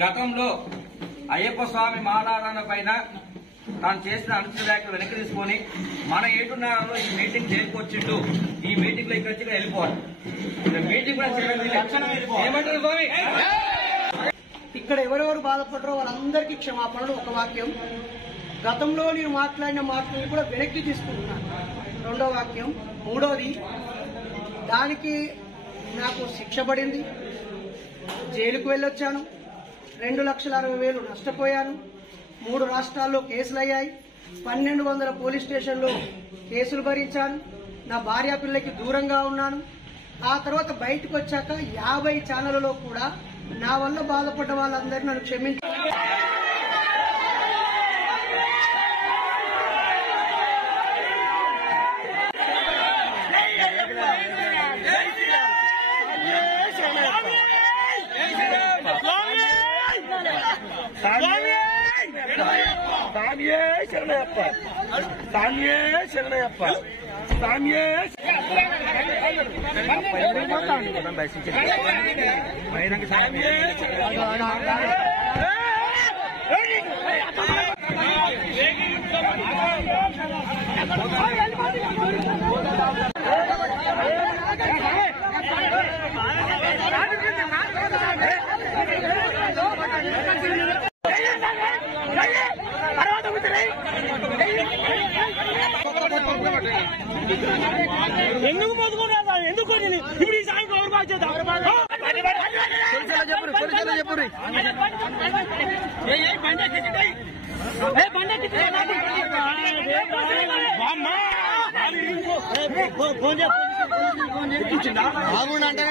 గతంలో అయ్యప్ప స్వామి మాలారాధన పైన తాను చేసిన అనుచిత వ్యాఖ్యలు వెనక్కి తీసుకొని మన ఏటున్నారో ఈ మీటింగ్ చేరుకొచ్చిండు, ఈ మీటింగ్ లో ఇక్కడ వెళ్ళిపోవాలి. మీటింగ్ ఏమంటారు స్వామి? ఇక్కడ ఎవరెవరు బాధపడరో వాళ్ళందరికీ క్షమాపణలు. ఒక వాక్యం, గతంలో నేను మాట్లాడిన మాటలను కూడా వెనక్కి తీసుకుంటున్నాను. రెండో వాక్యం. మూడోది, దానికి నాకు శిక్ష పడింది, జైలుకు వెళ్ళొచ్చాను, 2,60,000 నష్టపోయాను, 3 రాష్ట్రాల్లో కేసులయ్యాయి, 1,200 పోలీస్ స్టేషన్లో కేసులు భరించాను, నా భార్య పిల్లకి దూరంగా ఉన్నాను. ఆ తర్వాత బయటకు వచ్చాక 50 ఛానళ్లలో కూడా నా వల్ల బాధపడ్డ వాళ్ళందరూ నన్ను క్షమించారు. ఎందుకు పోతుకున్నా ఎందుకు ఇప్పుడు ఈ సాయం ఎవరు బాగా చేద్దాం బాగుండంటే